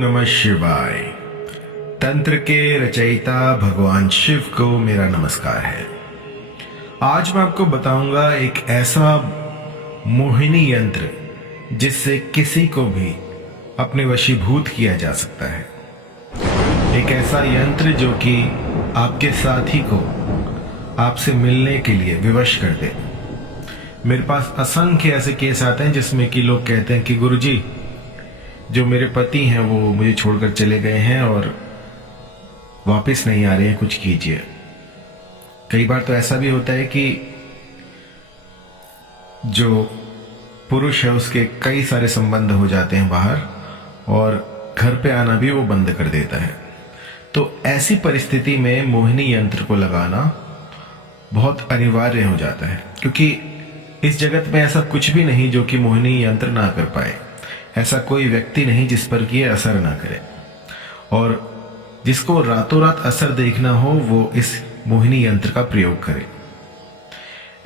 नमः शिवाय। तंत्र के रचयिता भगवान शिव को मेरा नमस्कार है। आज मैं आपको बताऊंगा एक ऐसा मोहिनी यंत्र जिससे किसी को भी अपने वशीभूत किया जा सकता है। एक ऐसा यंत्र जो कि आपके साथी को आपसे मिलने के लिए विवश कर दे। मेरे पास असंख्य ऐसे केस आते हैं जिसमें कि लोग कहते हैं कि गुरुजी, जो मेरे पति हैं वो मुझे छोड़कर चले गए हैं और वापस नहीं आ रहे हैं, कुछ कीजिए। कई बार तो ऐसा भी होता है कि जो पुरुष है उसके कई सारे संबंध हो जाते हैं बाहर और घर पे आना भी वो बंद कर देता है। तो ऐसी परिस्थिति में मोहिनी यंत्र को लगाना बहुत अनिवार्य हो जाता है, क्योंकि इस जगत में ऐसा कुछ भी नहीं जो कि मोहिनी यंत्र ना कर पाए। ऐसा कोई व्यक्ति नहीं जिस पर कि असर ना करे, और जिसको रातों रात असर देखना हो वो इस मोहिनी यंत्र का प्रयोग करे।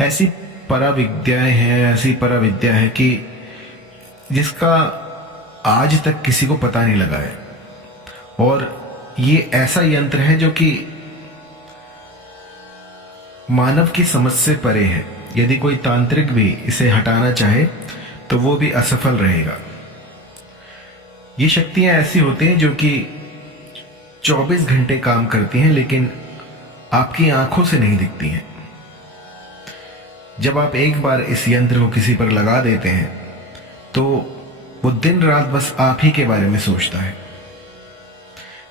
ऐसी पराविद्याएं हैं, ऐसी पराविद्या है कि जिसका आज तक किसी को पता नहीं लगा है। और ये ऐसा यंत्र है जो कि मानव की समझ से परे है। यदि कोई तांत्रिक भी इसे हटाना चाहे तो वो भी असफल रहेगा। ये शक्तियां ऐसी होती हैं जो कि 24 घंटे काम करती हैं, लेकिन आपकी आंखों से नहीं दिखती हैं। जब आप एक बार इस यंत्र को किसी पर लगा देते हैं तो वो दिन रात बस आप ही के बारे में सोचता है।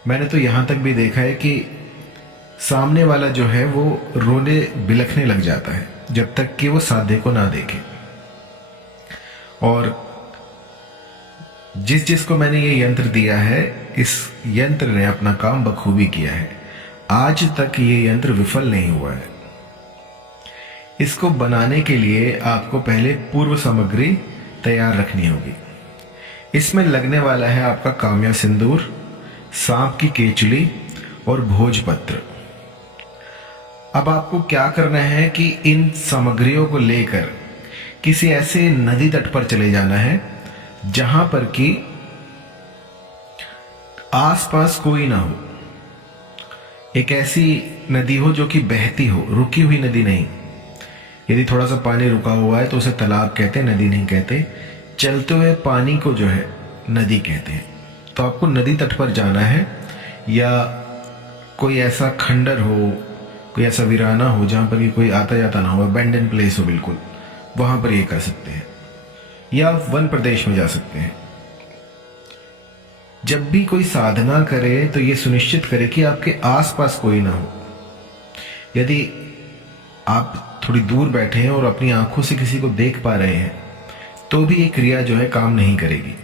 मैंने तो यहां तक भी देखा है कि सामने वाला जो है वो रोने बिलखने लग जाता है जब तक कि वो साधे को ना देखे। और जिसको मैंने ये यंत्र दिया है, इस यंत्र ने अपना काम बखूबी किया है। आज तक ये यंत्र विफल नहीं हुआ है। इसको बनाने के लिए आपको पहले पूर्व सामग्री तैयार रखनी होगी। इसमें लगने वाला है आपका काम्या सिंदूर, सांप की केचुली और भोजपत्र। अब आपको क्या करना है कि इन सामग्रियों को लेकर किसी ऐसे नदी तट पर चले जाना है जहां पर कि आसपास कोई ना हो। एक ऐसी नदी हो जो कि बहती हो, रुकी हुई नदी नहीं। यदि थोड़ा सा पानी रुका हुआ है तो उसे तालाब कहते हैं, नदी नहीं कहते। चलते हुए पानी को जो है नदी कहते हैं। तो आपको नदी तट पर जाना है, या कोई ऐसा खंडर हो, कोई ऐसा वीराना हो जहां पर कोई आता जाता ना हो, अबैंडन प्लेस हो बिल्कुल, वहां पर ये कर सकते हैं। या वन प्रदेश में जा सकते हैं। जब भी कोई साधना करे तो ये सुनिश्चित करे कि आपके आसपास कोई ना हो। यदि आप थोड़ी दूर बैठे हैं और अपनी आंखों से किसी को देख पा रहे हैं तो भी ये क्रिया जो है काम नहीं करेगी।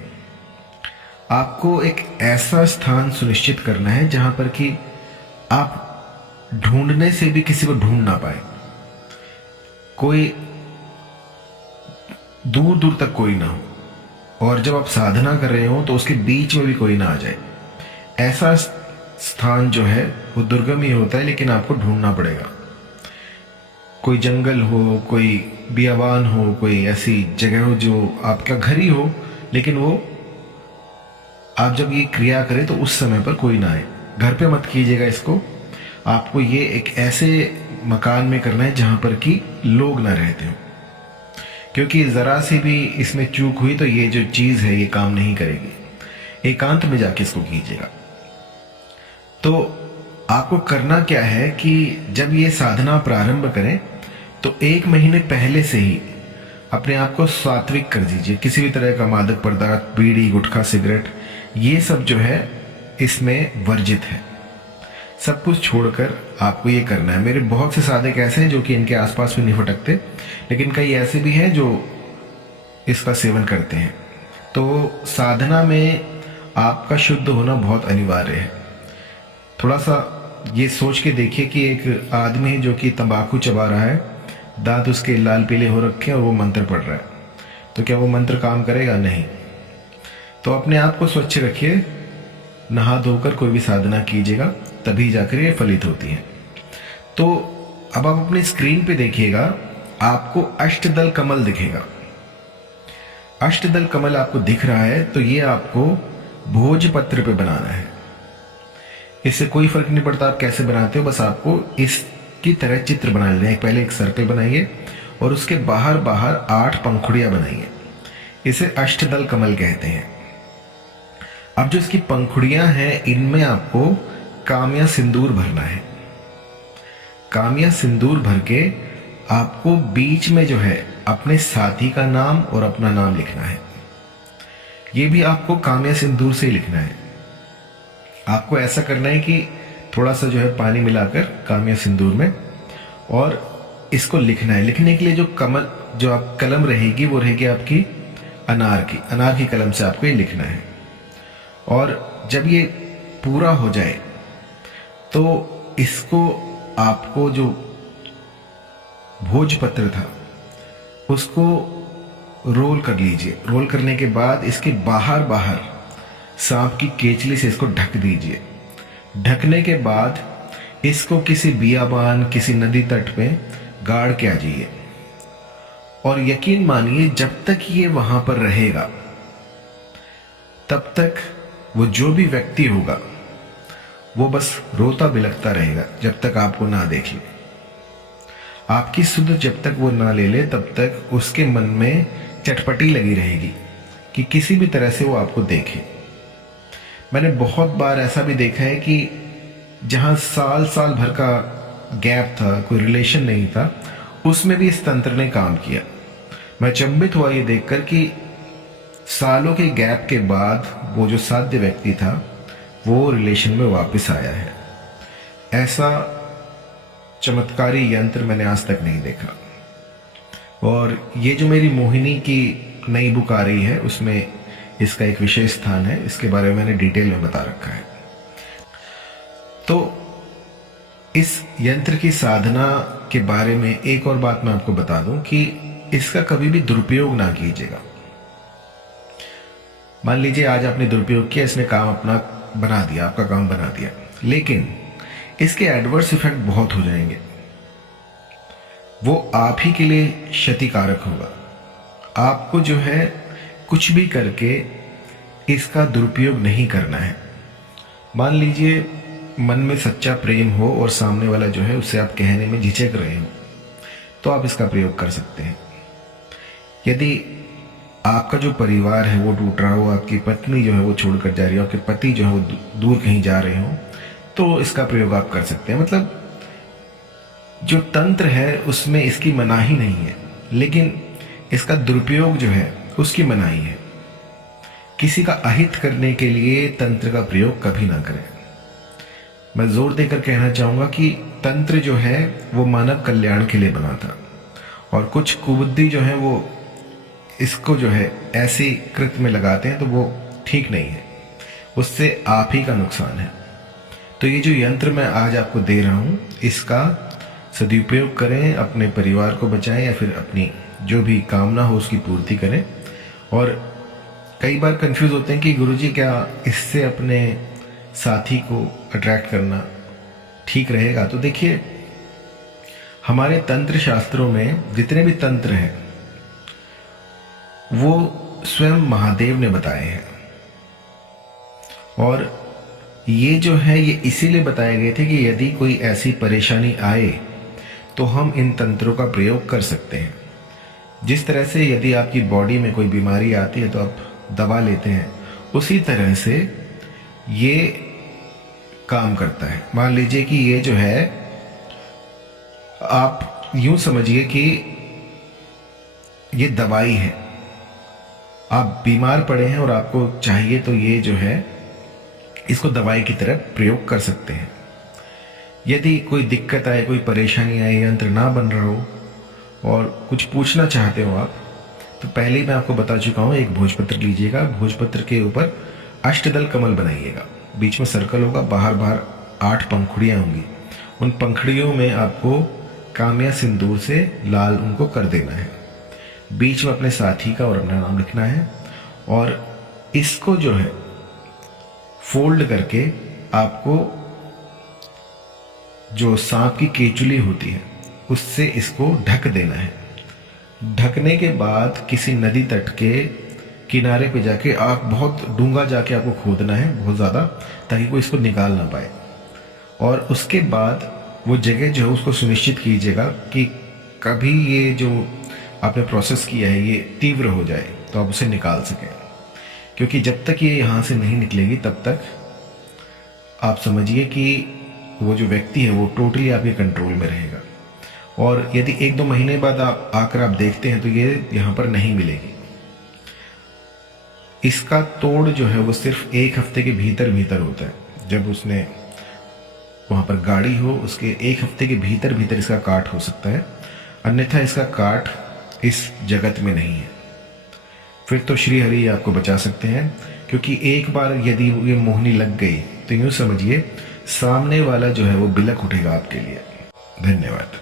आपको एक ऐसा स्थान सुनिश्चित करना है जहां पर कि आप ढूंढने से भी किसी को ढूंढ ना पाए। कोई दूर दूर तक कोई ना हो, और जब आप साधना कर रहे हो तो उसके बीच में भी कोई ना आ जाए। ऐसा स्थान जो है वो दुर्गम ही होता है, लेकिन आपको ढूंढना पड़ेगा। कोई जंगल हो, कोई बियाबान हो, कोई ऐसी जगह हो जो आपका घर ही हो, लेकिन वो आप जब ये क्रिया करें तो उस समय पर कोई ना आए। घर पे मत कीजिएगा इसको। आपको ये एक ऐसे मकान में करना है जहां पर कि लोग ना रहते हो, क्योंकि जरा सी भी इसमें चूक हुई तो ये जो चीज है ये काम नहीं करेगी। एकांत में जाके इसको कीजिएगा। तो आपको करना क्या है कि जब ये साधना प्रारंभ करें तो 1 महीने पहले से ही अपने आप को सात्विक कर दीजिए। किसी भी तरह का मादक पदार्थ, बीड़ी, गुटखा, सिगरेट, ये सब जो है इसमें वर्जित है। सब कुछ छोड़कर आपको ये करना है। मेरे बहुत से साधक ऐसे हैं जो कि इनके आसपास भी नहीं फटकते, लेकिन कई ऐसे भी हैं जो इसका सेवन करते हैं। तो साधना में आपका शुद्ध होना बहुत अनिवार्य है। थोड़ा सा ये सोच के देखिए कि एक आदमी है जो कि तंबाकू चबा रहा है, दांत उसके लाल पीले हो रखे हैं और वो मंत्र पढ़ रहा है, तो क्या वो मंत्र काम करेगा? नहीं। तो अपने आप को स्वच्छ रखिए, नहा धोकर कोई भी साधना कीजिएगा, तभी जाकर ये फलित होती है। तो अब आप अपनी स्क्रीन पे देखिएगा, आपको अष्टदल कमल दिखेगा। अष्टदल कमल आपको दिख रहा है तो ये आपको भोजपत्र पे बनाना है। इससे कोई फर्क नहीं पड़ता आप कैसे बनाते हो, बस आपको इसकी तरह चित्र बना लेना है। पहले एक सर्कल बनाइए और उसके बाहर बाहर 8 पंखुड़ियां बनाइए। इसे अष्टदल कमल कहते हैं। अब जो इसकी पंखुड़ियां हैं, इनमें आपको काम्या सिंदूर भरना है। काम्या सिंदूर भर के आपको बीच में जो है अपने साथी का नाम और अपना नाम लिखना है। ये भी आपको काम्या सिंदूर से ही लिखना है। आपको ऐसा करना है कि थोड़ा सा जो है पानी मिलाकर काम्या सिंदूर में, और इसको लिखना है। लिखने के लिए जो आप कलम रहेगी वो रहेगी आपकी अनार की कलम से आपको ये लिखना है। और जब ये पूरा हो जाए तो इसको आपको जो भोजपत्र था उसको रोल कर लीजिए। रोल करने के बाद इसके बाहर बाहर सांप की केचली से इसको ढक दीजिए। ढकने के बाद इसको किसी बियाबान, किसी नदी तट पे गाड़ के आ जाइए। और यकीन मानिए जब तक ये वहां पर रहेगा तब तक वो जो भी व्यक्ति होगा वो बस रोता बिलखता रहेगा जब तक आपको ना देख ले। आपकी सुध जब तक वो ना ले ले तब तक उसके मन में चटपटी लगी रहेगी कि किसी भी तरह से वो आपको देखे। मैंने बहुत बार ऐसा भी देखा है कि जहां साल साल भर का गैप था, कोई रिलेशन नहीं था, उसमें भी इस तंत्र ने काम किया। मैं चंबित हुआ ये देखकर कि सालों के गैप के बाद वो जो साध्य व्यक्ति था वो रिलेशन में वापस आया है। ऐसा चमत्कारी यंत्र मैंने आज तक नहीं देखा। और ये जो मेरी मोहिनी की नई बुक आ रही है उसमें इसका एक विशेष स्थान है। इसके बारे में मैंने डिटेल में बता रखा है। तो इस यंत्र की साधना के बारे में एक और बात मैं आपको बता दूं कि इसका कभी भी दुरुपयोग ना कीजिएगा। मान लीजिए आज आपने दुरुपयोग किया, इसने काम अपना बना दिया, आपका काम बना दिया, लेकिन इसके एडवर्स इफेक्ट बहुत हो जाएंगे। वो आप ही के लिए क्षतिकारक होगा। आपको जो है कुछ भी करके इसका दुरुपयोग नहीं करना है। मान लीजिए मन में सच्चा प्रेम हो और सामने वाला जो है उससे आप कहने में झिझक रहे हो, तो आप इसका प्रयोग कर सकते हैं। यदि आपका जो परिवार है वो टूट रहा हो, आपकी पत्नी जो है वो छोड़कर जा रही हो, आपके पति जो है वो दूर कहीं जा रहे हो, तो इसका प्रयोग आप कर सकते हैं। मतलब जो तंत्र है उसमें इसकी मनाही नहीं है, लेकिन इसका दुरुपयोग जो है उसकी मनाही है। किसी का अहित करने के लिए तंत्र का प्रयोग कभी ना करें। मैं जोर देकर कहना चाहूंगा कि तंत्र जो है वो मानव कल्याण के लिए बना था, और कुछ कुबुद्धि जो है वो इसको जो है ऐसी कृत्य में लगाते हैं तो वो ठीक नहीं है, उससे आप ही का नुकसान है। तो ये जो यंत्र मैं आज आपको दे रहा हूं इसका सदुपयोग करें, अपने परिवार को बचाएं या फिर अपनी जो भी कामना हो उसकी पूर्ति करें। और कई बार कंफ्यूज होते हैं कि गुरुजी क्या इससे अपने साथी को अट्रैक्ट करना ठीक रहेगा? तो देखिए, हमारे तंत्र शास्त्रों में जितने भी तंत्र हैं वो स्वयं महादेव ने बताए हैं, और ये जो है ये इसीलिए बताए गए थे कि यदि कोई ऐसी परेशानी आए तो हम इन तंत्रों का प्रयोग कर सकते हैं। जिस तरह से यदि आपकी बॉडी में कोई बीमारी आती है तो आप दवा लेते हैं, उसी तरह से ये काम करता है। मान लीजिए कि ये जो है आप यूं समझिए कि ये दवाई है। आप बीमार पड़े हैं और आपको चाहिए तो ये जो है इसको दवाई की तरह प्रयोग कर सकते हैं। यदि कोई दिक्कत आए, कोई परेशानी आए, यंत्र ना बन रहा हो और कुछ पूछना चाहते हो आप, तो पहले ही मैं आपको बता चुका हूं, एक भोजपत्र लीजिएगा। भोजपत्र के ऊपर अष्टदल कमल बनाइएगा, बीच में सर्कल होगा, बाहर बाहर 8 पंखुड़ियां होंगी। उन पंखुड़ियों में आपको काम्या सिंदूर से लाल उनको कर देना है। बीच में अपने साथी का और अपना नाम लिखना है, और इसको जो है फोल्ड करके आपको जो सांप की केचुली होती है उससे इसको ढक देना है। ढकने के बाद किसी नदी तट के किनारे पे जाके आप बहुत डूंगा जाके आपको खोदना है बहुत ज़्यादा, ताकि कोई इसको निकाल ना पाए। और उसके बाद वो जगह जो है उसको सुनिश्चित कीजिएगा कि कभी ये जो आपने प्रोसेस किया है ये तीव्र हो जाए तो आप उसे निकाल सकें, क्योंकि जब तक ये यहाँ से नहीं निकलेगी तब तक आप समझिए कि वो जो व्यक्ति है वो टोटली आपके कंट्रोल में रहेगा। और यदि 1-2 महीने बाद आप आकर आप देखते हैं तो ये यहाँ पर नहीं मिलेगी। इसका तोड़ जो है वो सिर्फ 1 हफ्ते के भीतर भीतर होता है। जब उसने वहाँ पर गाड़ी हो उसके 1 हफ्ते के भीतर भीतर इसका काट हो सकता है, अन्यथा इसका काट इस जगत में नहीं है। फिर तो श्री हरि आपको बचा सकते हैं, क्योंकि एक बार यदि ये मोहनी लग गई तो यूँ समझिए सामने वाला जो है वो बिलक उठेगा आपके लिए। धन्यवाद।